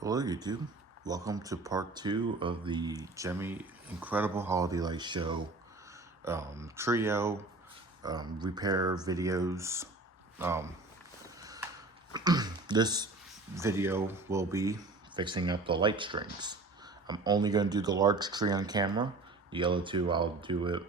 Hello YouTube, welcome to part 2 of the Gemmy Incredible Holiday Light Show trio repair videos. This video will be fixing up the light strings. I'm only going to do the large tree on camera. The other two I'll do it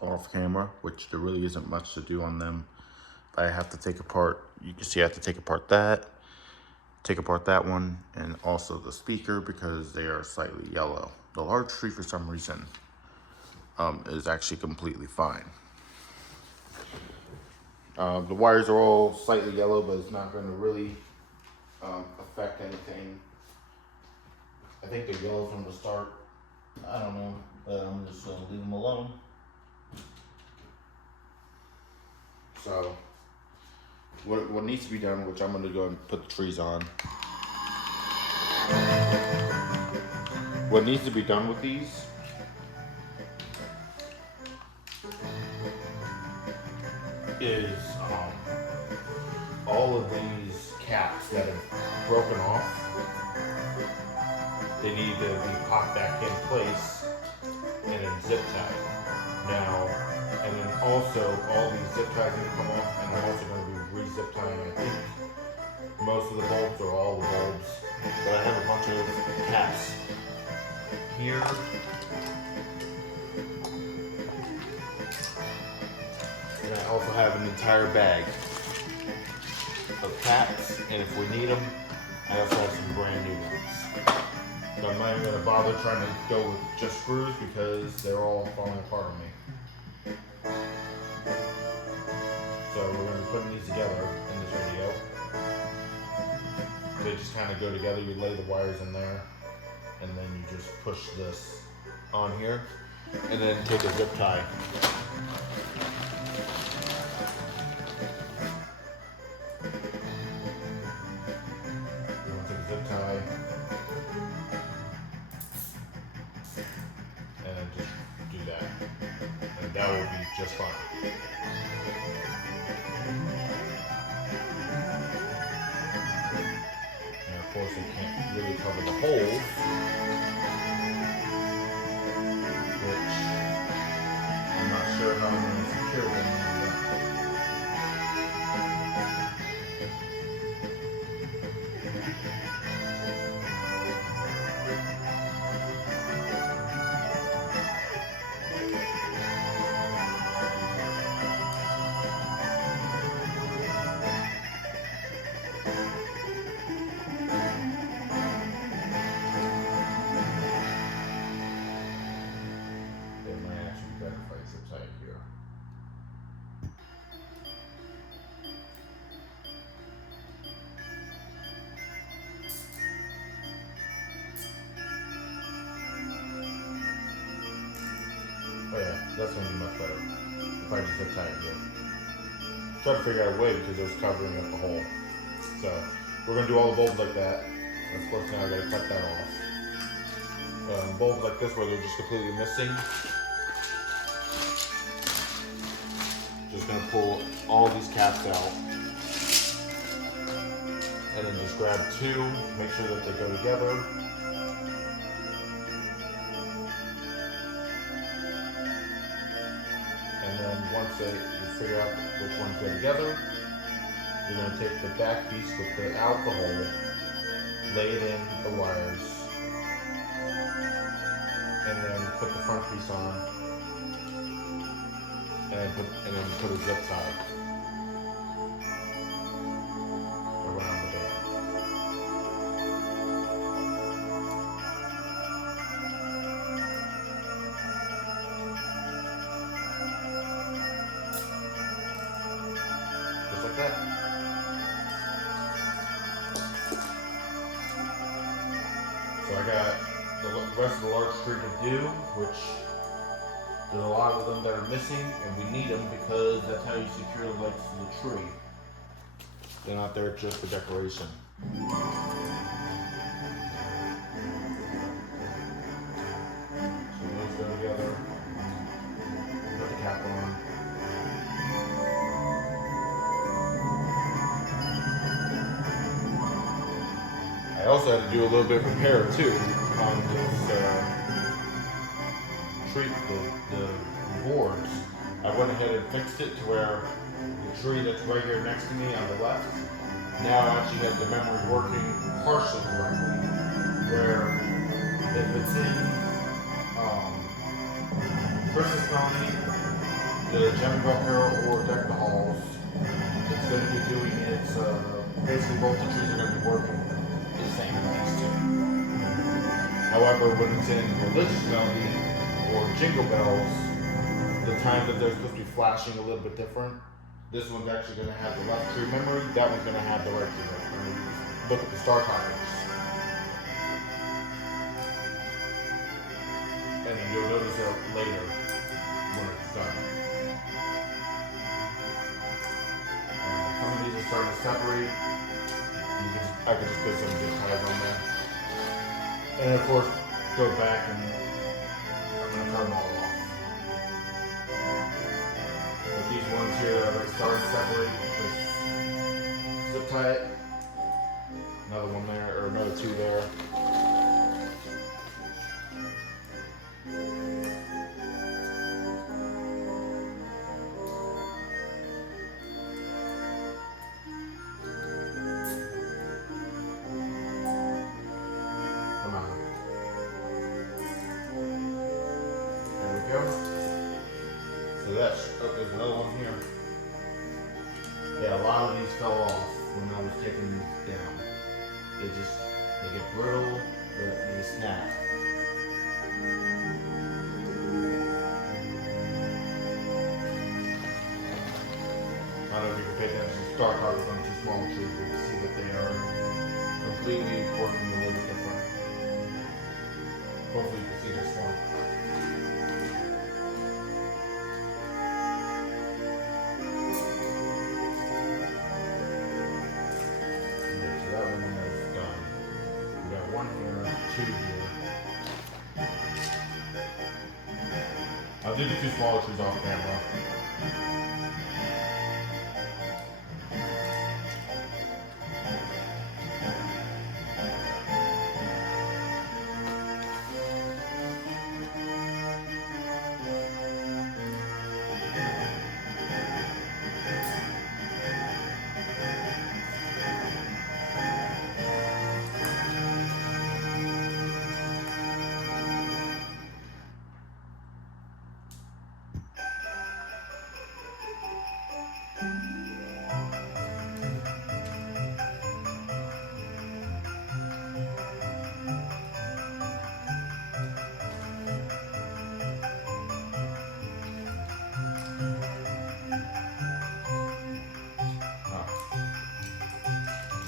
off camera, which there really isn't much to do on them. I have to take apart, you can see I have to take apart that one, and also the speaker because they are slightly yellow. The large tree for some reason is actually completely fine. The wires are all slightly yellow, but it's not going to really affect anything. I think they're yellow from the start. I don't know, but I'm just going to leave them alone. So what needs to be done, which I'm going to go and put the trees on. What needs to be done with these is all of these caps that have broken off, they need to be popped back in place and then zip tied. Now, and then also all these zip ties need to come off, and I'm also going to be re-zip tying, I think, most of the bulbs or all the bulbs. But I have a bunch of caps here. And I also have an entire bag of caps, and if we need them, I also have some brand new ones. So I'm not even going to bother trying to go with just screws because they're all falling apart on me. So we're going to be putting these together in this video. They just kind of go together. You lay the wires in there, and then you just push this on here, and then take a zip tie. You want to take a zip tie, and then just do that, and that will be just fine. And of course, it can't really cover the holes, which I'm not sure how I'm going to secure them. It might actually be better if I zip tie it here. Oh yeah, that's going to be much better if I just zip tie it here. Try to figure out a way because it was covering up the hole. So we're going to do all the bulbs like that. Of course now I got to cut that off. Bulbs like this where they're just completely missing. Just going to pull all these caps out. And then just grab two, make sure that they go together. And then once you figure out which ones go together, you're going to take the back piece without the hole, lay it in the wires, and then put the front piece on, and then put a zip tie around the band. Just like that. So I got the rest of the large tree to do, which there's a lot of them that are missing, and we need them because that's how you secure the lights to the tree. They're not there just for decoration. So those go together. Put the cap on. also had to do a little bit of repair too on this the boards. I went ahead and fixed it to where the tree that's right here next to me on the left now actually has the memory working partially correctly. Where if it's in Christmas County, the Gemmy or Deck the Halls, it's going to be doing its basically both the trees are going to be working the same as these two. However, when it's in Religious Melody or Jingle Bells, the time that they're supposed to be flashing a little bit different. This one's actually going to have the left tree memory, that one's going to have the right tree memory. Look at the star toppers. And then you'll notice it later when it's done. Some of these are starting to separate. I could just put some zip ties on there. And of course, go back and I'm going to cut them all off. But these ones here that are starting to separate, just zip tie it. Another one there, or another two there. So that's, oh, there's another one here. Yeah, a lot of these fell off when I was taking these down. They get brittle, they snap. I don't know if you can pay attention to star targets on two small trees, but you see that they are completely working a little bit different. Hopefully you can see this one. Two here. I'll do the two smaller trees off camera.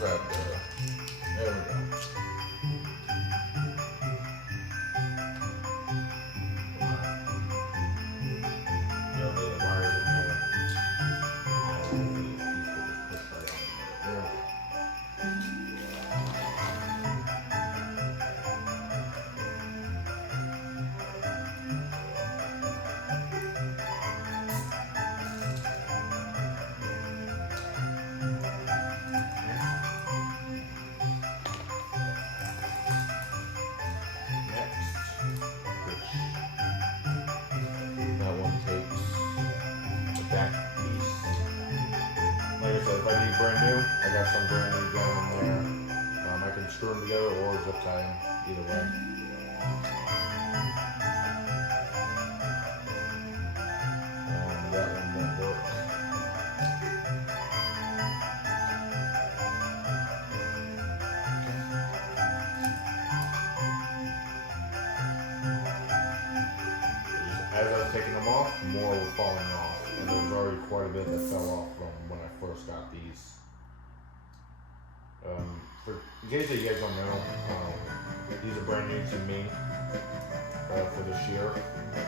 There we go. If I need brand new, I got some brand new down there. I can screw them together or zip tie them, either way. That one won't work. As I was taking them off, more were falling off, and there was already quite a bit that fell off from when I first got these. In case you guys don't know, these are brand new to me for this year.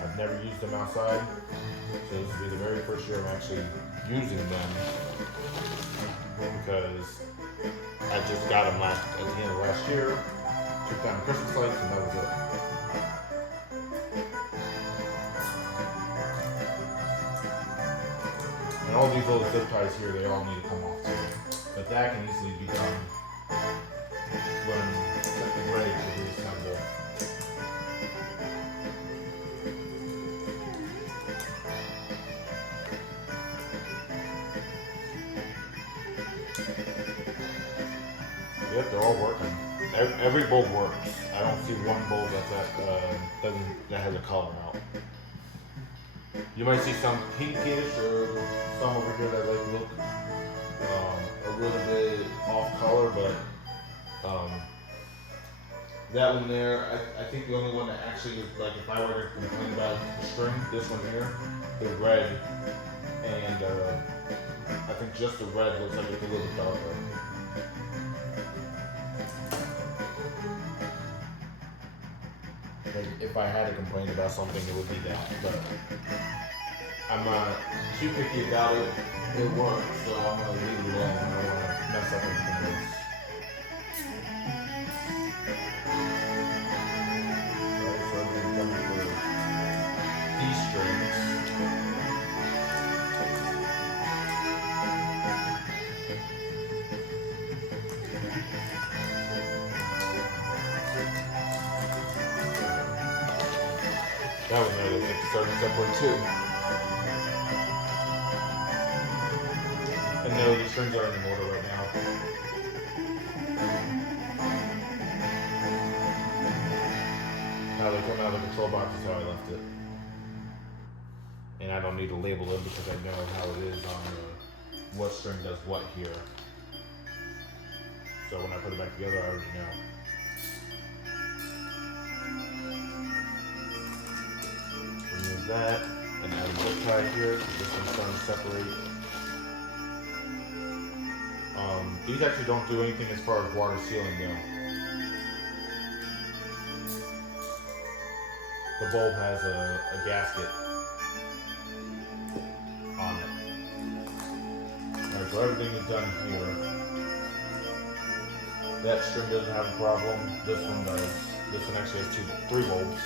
I've never used them outside, so this will be the very first year I'm actually using them because I just got them at the end of last year, took down Christmas lights, and that was it. And all these little zip ties here, they all need to come off too. But that can easily be done when assemble. Yep, they're all working. Every bulb works. I don't see one bulb that has a color out. You might see some pinkish or some over here that like look a little bit off color, but that one there, I think the only one that actually is like, if I were to complain about the string, this one here, the red, and I think just the red looks like it's a little darker. Like if I had to complain about something, it would be that, but I'm not too picky about it. It works, so I'm gonna leave it alone. I don't want to mess up anything else. Alright, so I'm gonna come for these strings. That was nice. It's starting to separate too. And no, the strings aren't in order right now. How they come out of the control box is how I left it. And I don't need to label them because I know how it is on what string does what here. So when I put it back together, I already know. Remove that, and add a zip tie here. This one's starting to separate. These actually don't do anything as far as water sealing go. The bulb has a gasket on it. Alright, so everything is done here. That string doesn't have a problem. This one does. This one actually has three bulbs.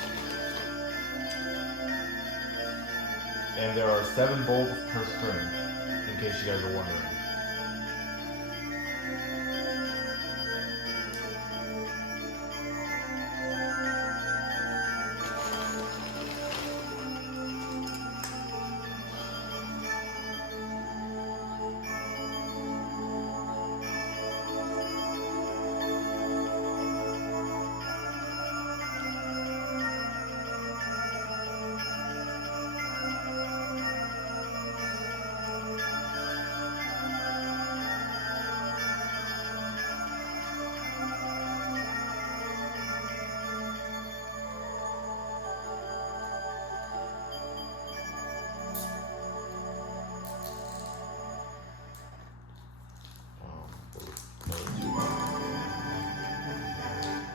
And there are 7 bulbs per string, in case you guys are wondering.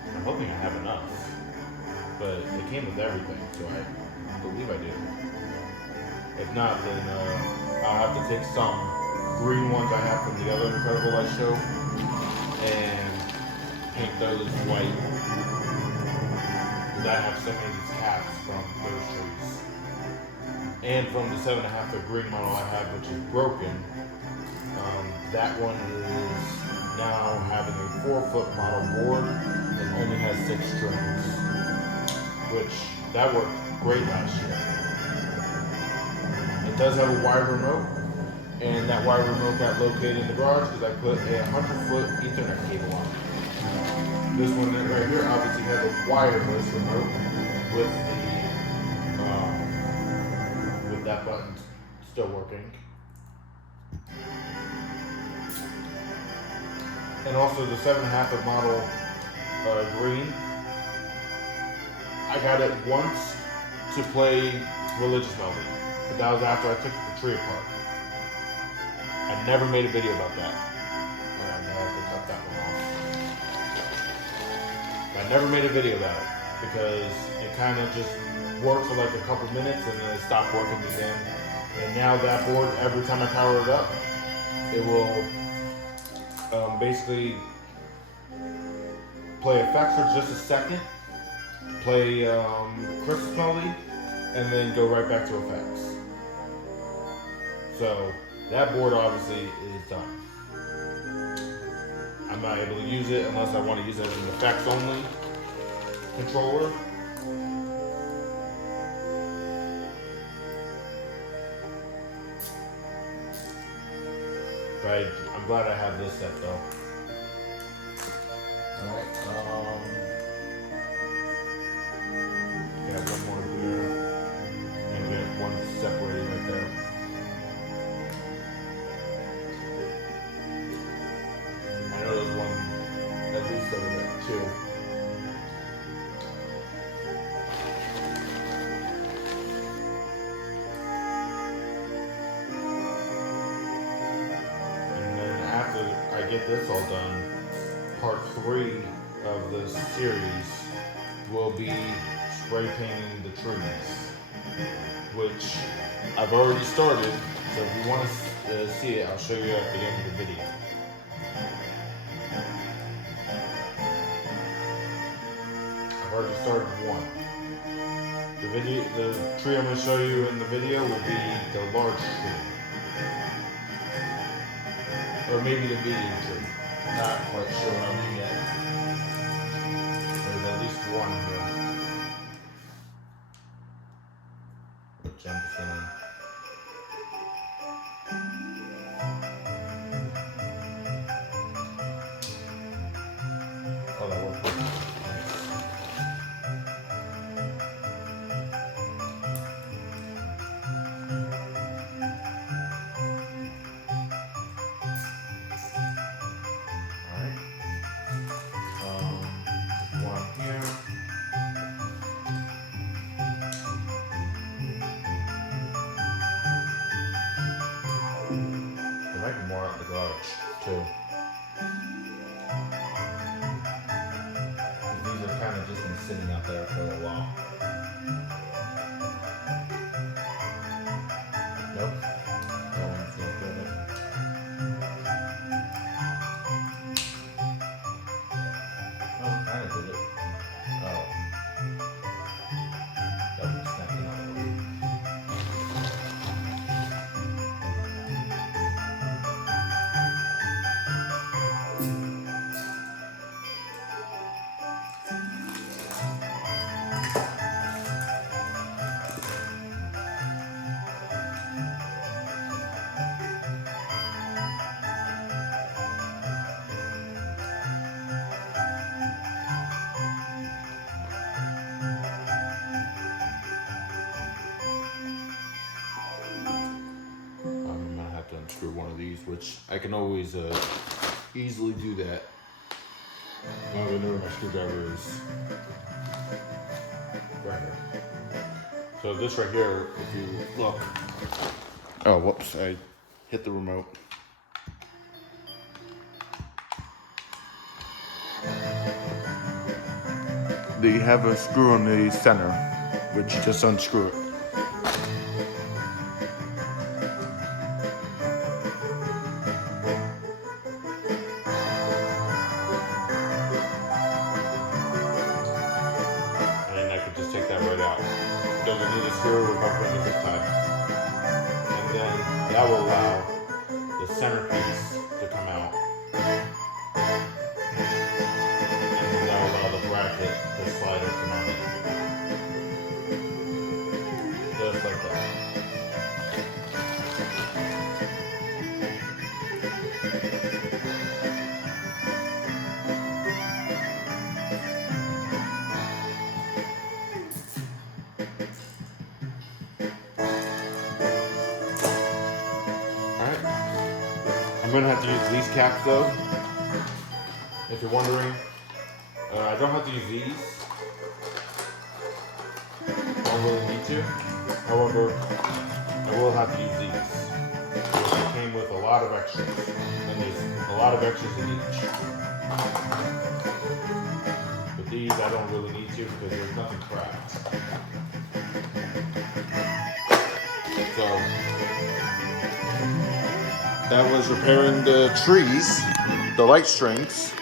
I'm hoping I have enough, but it came with everything, so I believe I do. If not, then I'll have to take some green ones I have from the other Incredible Light Show and paint those white. Because I have so many of these caps from those trees. And from the 7.5 foot green model I have, which is broken, that one is now having a 4-foot model board and only has 6 strings, which that worked great last year. It does have a wired remote, and that wired remote got located in the garage because I put a 100-foot Ethernet cable on it. This one right here obviously has a wireless remote with that button still working. And also the 7.5 foot model green. I got it once to play Religious Melody, but that was after I took the tree apart. I never made a video about that. Alright, now I have to cut that one off. I never made a video about it because it kind of just worked for like a couple minutes and then it stopped working again. And now that board, every time I power it up, it will basically play effects for just a second, play Christmas Melody, and then go right back to effects. So that board obviously is done. I'm not able to use it unless I want to use it as an effects only. controller. But I'm glad I have this set though. Alright, got one more here. And we have one separated right there. I know there's one at least over there too. I get this all done, part 3 of this series will be spray painting the trees, which I've already started, so if you want to see it, I'll show you at the end of the video. I've already started one. The tree I'm going to show you in the video will be the large tree. Or maybe the medium tree. Not quite sure what I'll do yet. There's at least one here. Which I'm just gonna... Oh, that worked. More at the garage too. These have kind of just been sitting out there for a while. Nope. That one's not good. Oh, kind of did it. Oh. That one's snapping out. Unscrew one of these, which I can always easily do that. Now I know where my screwdriver is. Right here. So this right here, if you look. Oh, whoops! I hit the remote. You have a screw on the center, which you just unscrew it. Doesn't need a screw, we're going to put in a zip tie. And then that will allow the centerpiece to come out. And then that will allow the bracket to slide open on it. Just like that. I'm going to have to use these caps though, if you're wondering. I don't have to use these. I don't really need to. However, I will have to use these. It came with a lot of extras, and there's a lot of extras in each. But these I don't really need to because there's nothing cracked. So, that was repairing the trees, the light strings.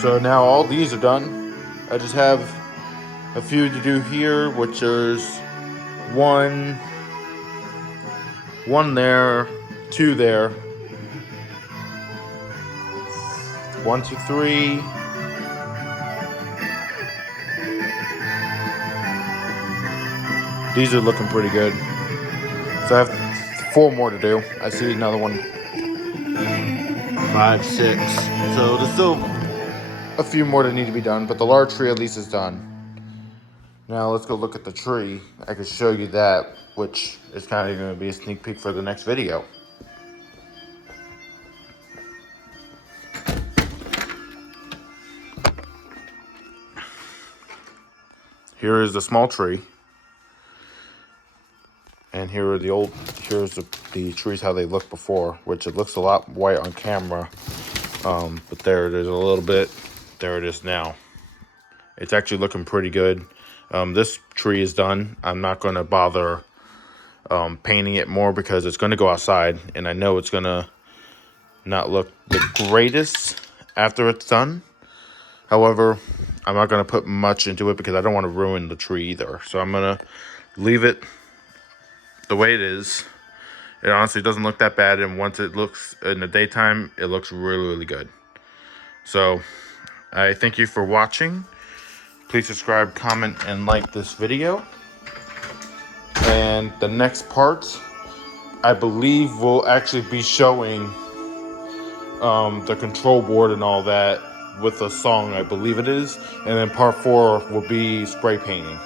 So now all these are done. I just have a few to do here, which is one there, two there, 1, 2, 3, These are looking pretty good. So I have 4 more to do. I see another one. 5, 6. So there's still a few more that need to be done, but the large tree at least is done. Now let's go look at the tree. I can show you that, which is kind of going to be a sneak peek for the next video. Here is the small tree. And here are here's the trees how they looked before, which it looks a lot white on camera. But there it is a little bit. There it is now. It's actually looking pretty good. This tree is done. I'm not going to bother painting it more because it's going to go outside. And I know it's going to not look the greatest after it's done. However, I'm not going to put much into it because I don't want to ruin the tree either. So I'm going to leave it the way it is. It honestly doesn't look that bad, and once it looks in the daytime, it looks really, really good. So I thank you for watching. Please subscribe, comment, and like this video. And the next part, I believe, will actually be showing the control board and all that with a song, I believe it is. And then part 4 will be spray painting.